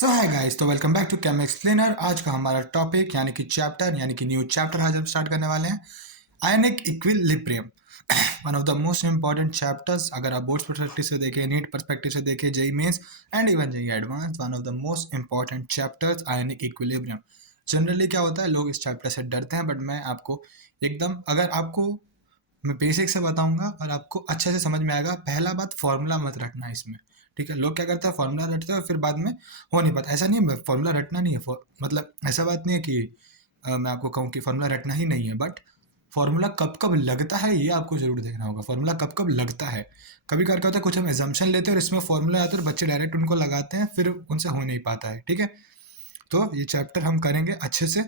सो hi guys, तो welcome back to Chem Explainer. आज का हमारा टॉपिक यानी कि चैप्टर यानी कि न्यू चैप्टर आज हम स्टार्ट करने वाले हैं, ionic equilibrium. One of the most important chapters, अगर आप बोर्ड्स पर्सपेक्टिव से देखें, नीट पर्सपेक्टिव से देखें, JEE Mains and even JEE Advance, one of the most important chapters ionic equilibrium. Generally क्या होता है, लोग इस चैप्टर से डरते हैं, बट मैं आपको एकदम, अगर आपको मैं बेसिक से बताऊंगा और आपको अच्छे से समझ में आएगा। पहला बात, फॉर्मूला मत रटना इसमें, ठीक है। लोग क्या करते हैं, फॉर्मूला रटते हैं और फिर बाद में हो नहीं पाता। ऐसा नहीं है, फॉर्मूला रटना नहीं है, मतलब ऐसा बात नहीं है कि मैं आपको कहूँ कि फॉर्मूला रटना ही नहीं है, बट फॉर्मूला कब कब लगता है ये आपको जरूर देखना होगा। फॉर्मूला कब कब लगता है, कभी कभार क्या होता है, कुछ हम एजम्पशन लेते हैं और इसमें फॉर्मूला आता है और बच्चे डायरेक्ट उनको लगाते हैं, फिर उनसे हो नहीं पाता है, ठीक है। तो ये चैप्टर हम करेंगे अच्छे से।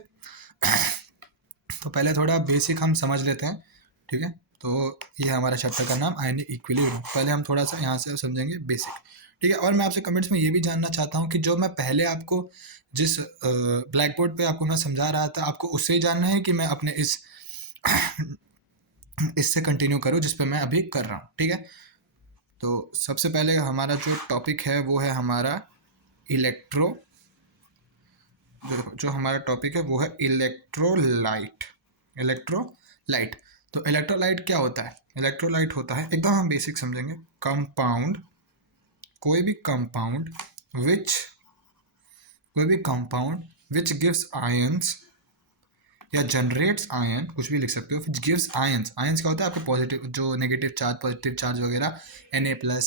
तो पहले थोड़ा बेसिक हम समझ लेते हैं, ठीक है। तो ये हमारा चैप्टर का नाम आयनिक इक्विलिब्रियम। पहले हम थोड़ा सा यहाँ से समझेंगे बेसिक, ठीक है। और मैं आपसे कमेंट्स में ये भी जानना चाहता हूँ कि जो मैं पहले आपको जिस ब्लैक बोर्ड पे आपको मैं समझा रहा था, आपको उससे ही जानना है कि मैं अपने इससे कंटिन्यू करूँ जिस पे मैं अभी कर रहा हूँ, ठीक है। तो सबसे पहले हमारा जो टॉपिक है वो है हमारा जो हमारा टॉपिक है वो है इलेक्ट्रोलाइट। इलेक्ट्रोलाइट, तो इलेक्ट्रोलाइट क्या होता है? इलेक्ट्रोलाइट होता है, एकदम हम बेसिक समझेंगे, कंपाउंड, कोई भी कंपाउंड विच गिव्स आयंस या जनरेट्स आयन, कुछ भी लिख सकते हो, विच गिव्स आयंस। आयंस क्या होता है? आपके पॉजिटिव, जो नेगेटिव चार्ज, पॉजिटिव चार्ज वगैरह, Na+,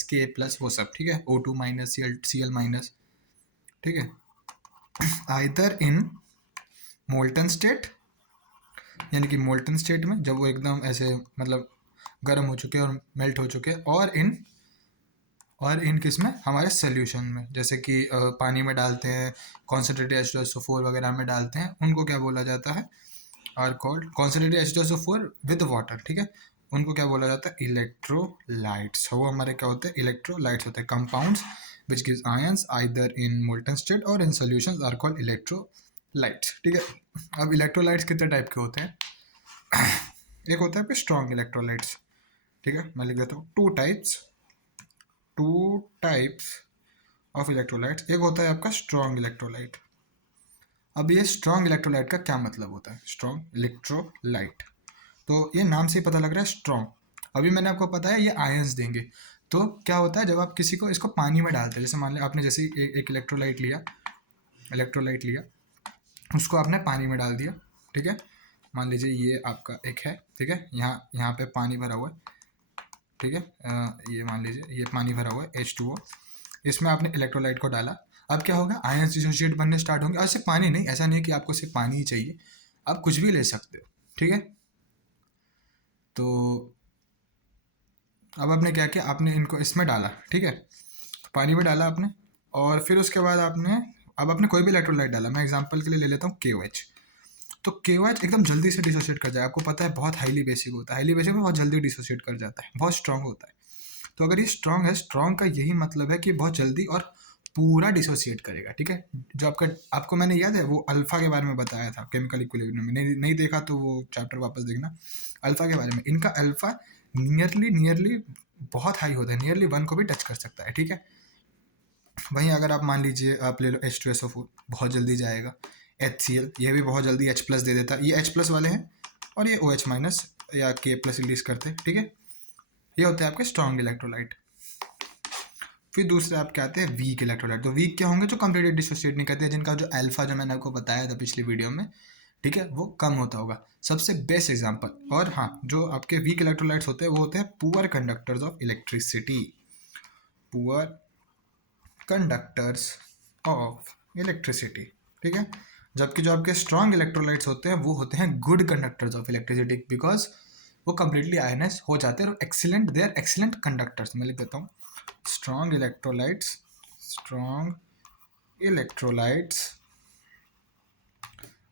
K+, वो सब, ठीक है। O2-, Cl-, ठीक है। आइदर इन मोल्टन स्टेट, यानी कि मोल्टन स्टेट में, जब वो एकदम ऐसे मतलब गर्म हो चुके और मेल्ट हो चुके, और इन किस में, हमारे सोल्यूशन में, जैसे कि पानी में डालते हैं, कॉन्सेंट्रेटेड H2SO4 वगैरह में डालते हैं, उनको क्या बोला जाता है? Are called concentrated H2SO4 with water, ठीक है। उनको क्या बोला जाता है? इलेक्ट्रोलाइट्स। वो हमारे क्या होते हैं? इलेक्ट्रोलाइट्स होते हैं, compounds which gives ions either in molten state और इन सॉल्यूशंस आर कॉल्ड इलेक्ट्रोलाइट्स, ठीक है। अब इलेक्ट्रोलाइट्स कितने टाइप के होते हैं? एक होता है स्ट्रॉन्ग इलेक्ट्रोलाइट्स, ठीक है। मैं लिख देता हूँ टू टाइप्स ऑफ इलेक्ट्रोलाइट्स। एक होता है आपका स्ट्रॉन्ग इलेक्ट्रोलाइट। अब ये स्ट्रॉन्ग इलेक्ट्रोलाइट का क्या मतलब होता है? स्ट्रॉन्ग इलेक्ट्रोलाइट, तो ये नाम से ही पता लग रहा है स्ट्रॉन्ग। अभी मैंने आपको बताया ये आयंस देंगे। तो क्या होता है, जब आप किसी को इसको पानी में डालते हैं, जैसे मान लिया आपने जैसे एक इलेक्ट्रोलाइट लिया, उसको आपने पानी में डाल दिया, ठीक है। मान लीजिए ये आपका एक है, ठीक है, यहाँ पे पानी भरा हुआ है, ठीक है। ये मान लीजिए ये पानी भरा हुआ है H2O, इसमें आपने इलेक्ट्रोलाइट को डाला। अब क्या होगा? आयंस डिसोसिएट बनने स्टार्ट होंगे। और सिर्फ पानी नहीं, ऐसा नहीं है कि आपको सिर्फ पानी ही चाहिए, आप कुछ भी ले सकते हो, ठीक है। तो अब आपने क्या किया, आपने इनको इसमें डाला, ठीक है, तो पानी में डाला आपने, और फिर उसके बाद आपने कोई भी इलेक्ट्रोलाइट डाला। मैं एग्जांपल के लिए ले लेता हूँ KOH। तो KOH एकदम जल्दी से डिसोसिएट कर जाए, आपको पता है बहुत हाईली बेसिक होता है, हाईली बेसिक में बहुत जल्दी डिसोसिएट कर जाता है, बहुत स्ट्रांग होता है। तो अगर ये स्ट्रांग है, स्ट्रांग का यही मतलब है कि बहुत जल्दी और पूरा डिसोसिएट करेगा, ठीक है। जो आपको मैंने याद है वो अल्फा के बारे में बताया था केमिकल इक्विलिब्रियम में, नहीं देखा तो वो चैप्टर वापस देखना। अल्फा के बारे में, इनका अल्फा नियरली बहुत हाई होता है, नियरली 1 को भी टच कर सकता है, ठीक है। वहीं अगर आप मान लीजिए आप ले लो H2SO4, बहुत जल्दी जाएगा। HCl, ये भी बहुत जल्दी H+ दे देता है। ये H+ वाले हैं और ये OH- या K+ रिलीज करते हैं, ठीक है। ये होते हैं आपके स्ट्रॉन्ग इलेक्ट्रोलाइट। फिर दूसरे आपके आते हैं वीक इलेक्ट्रोलाइट। तो वीक क्या होंगे? जो कंप्लीटली डिसोसिएट नहीं करते, जिनका जो अल्फा, जो मैंने आपको बताया था पिछली वीडियो में, ठीक है, वो कम होता होगा। सबसे बेस्ट एग्जांपल, और हाँ, जो आपके वीक इलेक्ट्रोलाइट्स होते हैं वो होते हैं poor conductors of electricity, poor conductors of electricity, ठीक है। जबकि जो आपके स्ट्रॉन्ग इलेक्ट्रोलाइट्स होते हैं वो होते हैं good conductors of electricity, because वो कंप्लीटली आयनाइज हो जाते हैं और दे आर एक्सीलेंट कंडक्टर्स। मैं लिख देता हूँ strong electrolytes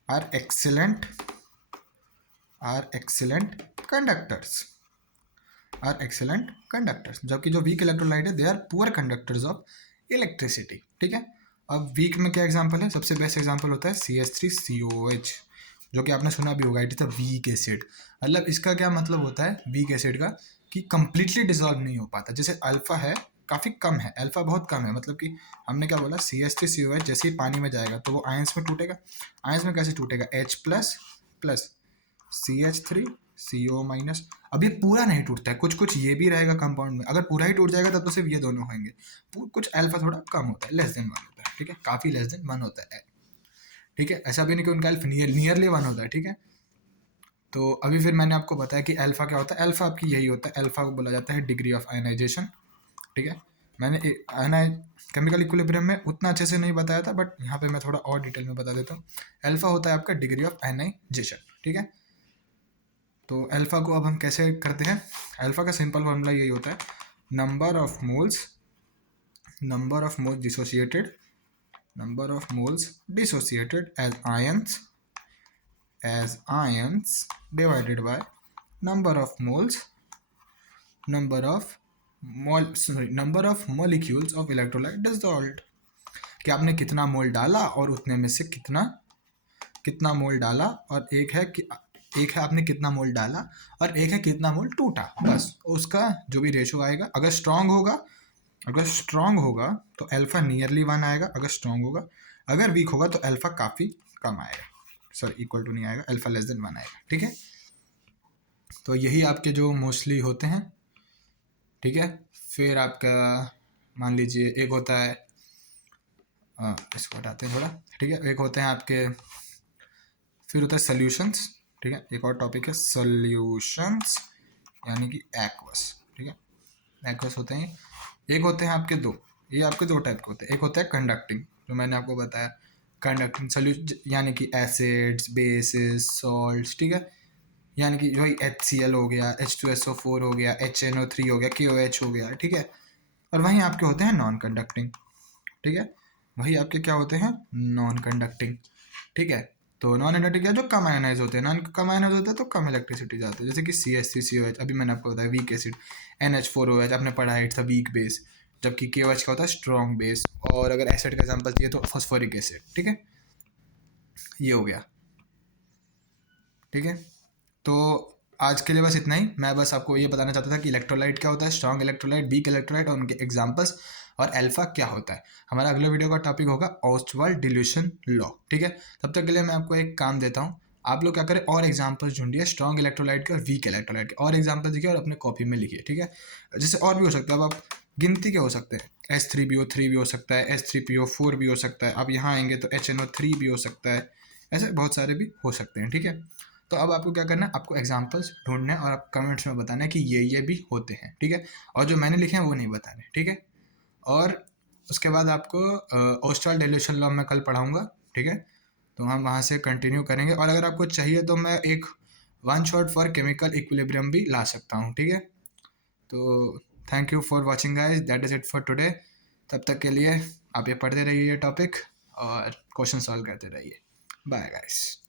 are excellent conductors, जबकि जो वीक इलेक्ट्रोलाइट है they are poor conductors of electricity, ठीक है। अब वीक में क्या एग्जांपल है? सबसे बेस्ट एग्जांपल होता है CH3COH, जो कि आपने सुना भी होगा, it is a weak acid. मतलब इसका क्या मतलब होता है वीक एसिड का? कि कंप्लीटली डिसॉल्व नहीं हो पाता। जैसे अल्फा है, काफ़ी कम है, अल्फा बहुत कम है। मतलब कि हमने क्या बोला, CH3COH जैसे ही पानी में जाएगा तो वो आयंस में टूटेगा। आयंस में कैसे टूटेगा, H प्लस प्लस CH3CO-। अब ये पूरा नहीं टूटता है, कुछ कुछ ये भी रहेगा कंपाउंड में। अगर पूरा ही टूट जाएगा तब तो सिर्फ ये दोनों होंगे। कुछ अल्फा थोड़ा कम होता है, लेस देन 1 होता है, ठीक है, काफ़ी लेस देन 1 होता है, ठीक है। ऐसा भी नहीं कि उनका अल्फा नियरली 1 होता है, ठीक है। तो अभी फिर मैंने आपको बताया कि अल्फा क्या होता है। अल्फा आपकी यही होता है, अल्फा को बोला जाता है डिग्री ऑफ आयनाइजेशन, ठीक है। मैंने केमिकल इक्विलिब्रियम में उतना अच्छे से नहीं बताया था, बट यहाँ पे मैं थोड़ा और डिटेल में बता देता हूँ। अल्फा होता है आपका डिग्री ऑफ आयनाइजेशन, ठीक है। तो अल्फा को अब हम कैसे करते हैं, अल्फा का सिंपल फॉर्मूला यही होता है, number of moles dissociated as ions divided by number of molecules of electrolyte dissolved, कि आपने कितना मोल डाला और उतने में से कितना मोल डाला, और एक है आपने कितना मोल डाला और एक है कितना मोल टूटा, बस उसका जो भी रेशो आएगा। अगर स्ट्रांग होगा तो अल्फा नियरली 1 आएगा, अगर स्ट्रांग होगा। अगर वीक होगा तो अल्फा काफ़ी कम आएगा, सॉरी इक्वल टू नहीं आएगा, अल्फा लेस देन 1 आएगा, ठीक है। तो यही आपके जो मोस्टली होते हैं, ठीक है। फिर आपका मान लीजिए एक होता है, इसको हटाते हैं थोड़ा, ठीक है। एक होते हैं आपके, फिर होता है सॉल्यूशंस, ठीक है। एक और टॉपिक है सॉल्यूशंस, यानी कि एक्वस, ठीक है। एक्वस होते हैं, एक होते हैं आपके ये आपके दो टाइप के होते हैं। एक होता है कंडक्टिंग, जो मैंने आपको बताया, कंडक्टिंग सॉल्यूशन यानी कि एसिड्स, बेसिस, सॉल्ट्स, ठीक है। यानी कि वही HCl हो गया, H2SO4 हो गया, HNO3 हो गया, KOH हो गया, ठीक है। और वहीं आपके होते हैं नॉन कंडक्टिंग, ठीक है। वही आपके क्या होते हैं, नॉन कंडक्टिंग, ठीक है। तो नॉन कंडक्टिंग क्या, जो कम आयनाइज होते हैं, कम आयनाइज होते हैं तो कम इलेक्ट्रिसिटी जाती है, जैसे कि CH3COH, अभी मैंने आपको बताया वीक एसिड। NH4OH आपने पढ़ा है, इट्स अ वीक बेस, जबकि KOH का होता है स्ट्रॉन्ग बेस। और अगर एसिड का एग्जाम्पल चाहिए तो फॉस्फोरिक एसिड, ठीक है। ये हो गया, ठीक है। तो आज के लिए बस इतना ही। मैं बस आपको ये बताना चाहता था कि इलेक्ट्रोलाइट क्या होता है, स्ट्रॉन्ग इलेक्ट्रोलाइट, वीक इलेक्ट्रोलाइट, और उनके एग्जांपल्स, और अल्फा क्या होता है। हमारा अगले वीडियो का टॉपिक होगा ऑस्टवाल्ड डिल्यूशन लॉ, ठीक है। तब तक के लिए मैं आपको एक काम देता हूँ, आप लोग क्या करें, और एग्जाम्पल्स ढूंढिए स्ट्रॉन्ग इलेक्ट्रोलाइट के और वीक इलेक्ट्रोलाइट के, और एग्जाम्पल लिखिए और अपने कॉपी में लिखिए, ठीक है। जैसे और भी हो सकता है, अब आप गिनती के हो सकते हैं, H3BO3 भी हो सकता है, H3PO4 भी हो सकता है, आप यहाँ आएंगे तो HNO3 भी हो सकता है, ऐसे बहुत सारे भी हो सकते हैं, ठीक है। तो अब आपको क्या करना है, आपको एग्जांपल्स ढूंढने और आप कमेंट्स में बताना है कि ये भी होते हैं, ठीक है। और जो मैंने लिखे हैं वो नहीं बताने, ठीक है। और उसके बाद आपको ऑस्टवाल्ड डिल्यूशन लॉ मैं कल पढ़ाऊँगा, ठीक है। तो हम वहाँ से कंटिन्यू करेंगे, और अगर आपको चाहिए तो मैं एक 1 शॉट फॉर केमिकल इक्विलिब्रियम भी ला सकता हूँ, ठीक है। तो thank you for watching guys, that is it for today. तब तक के लिए आप ये पढ़ते रहिए टॉपिक और क्वेश्चन सॉल्व करते रहिए। Bye guys.